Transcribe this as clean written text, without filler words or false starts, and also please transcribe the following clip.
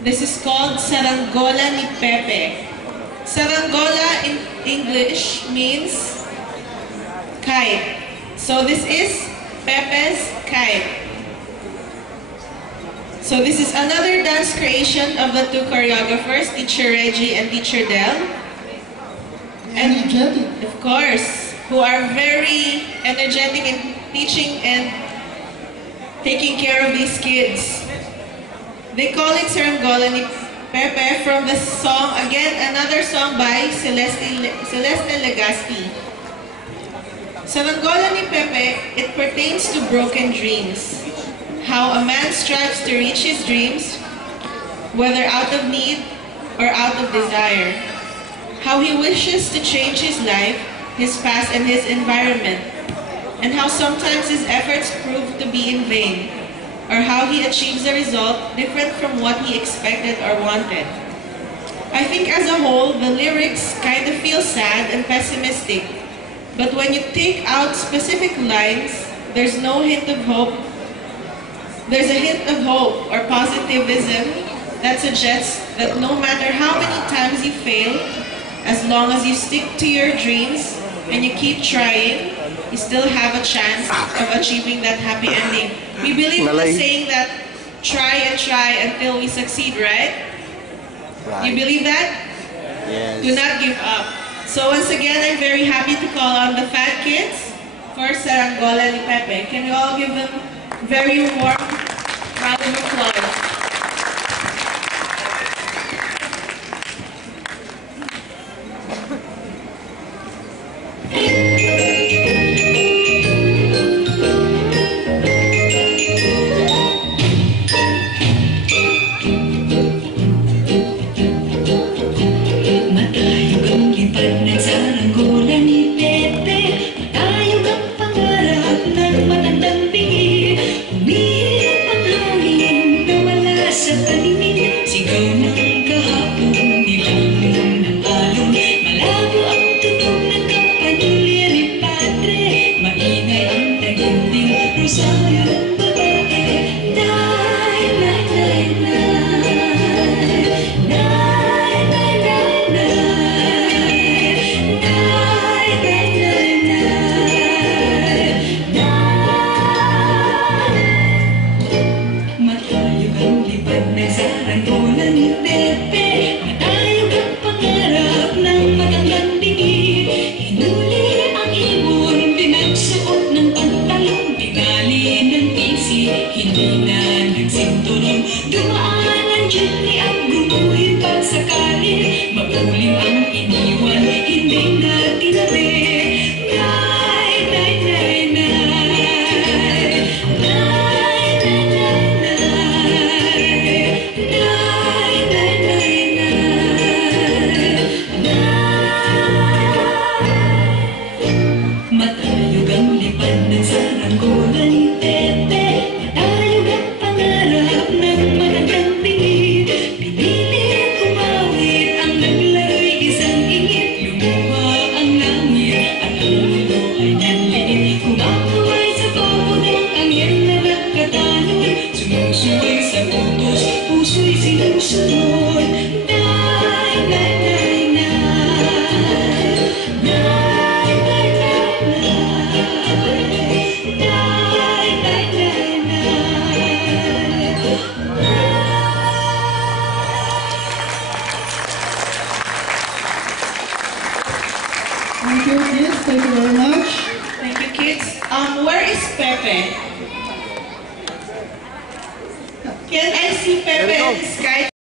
This is called Saranggola ni Pepe. Saranggola in English means kite. So this is Pepe's kite. So this is another dance creation of the two choreographers, Teacher Reggie and Teacher Del. And of course, who are very energetic in teaching and taking care of these kids. They call it Saranggola ni Pepe from the song, again, another song by Celeste Legaspi. Saranggola ni Pepe, it pertains to broken dreams. How a man strives to reach his dreams, whether out of need or out of desire. How he wishes to change his life, his past, and his environment. And how sometimes his efforts prove to be in vain, or how he achieves a result different from what he expected or wanted. I think as a whole, the lyrics kind of feel sad and pessimistic, but when you take out specific lines, there's no hint of hope. There's a hint of hope or positivism that suggests that no matter how many times you fail, as long as you stick to your dreams and you keep trying, you still have a chance of achieving that happy ending. We believe in the saying that try and try until we succeed, right? You believe that? Yes. Do not give up. So once again, I'm very happy to call on the Fat Kids for Saranggola ni Pepe. Can we all give them very warm round of applause? Thank you, kids. Thank you very much. Thank you, kids. Where is Pepe? Can I see Pepe and his kite?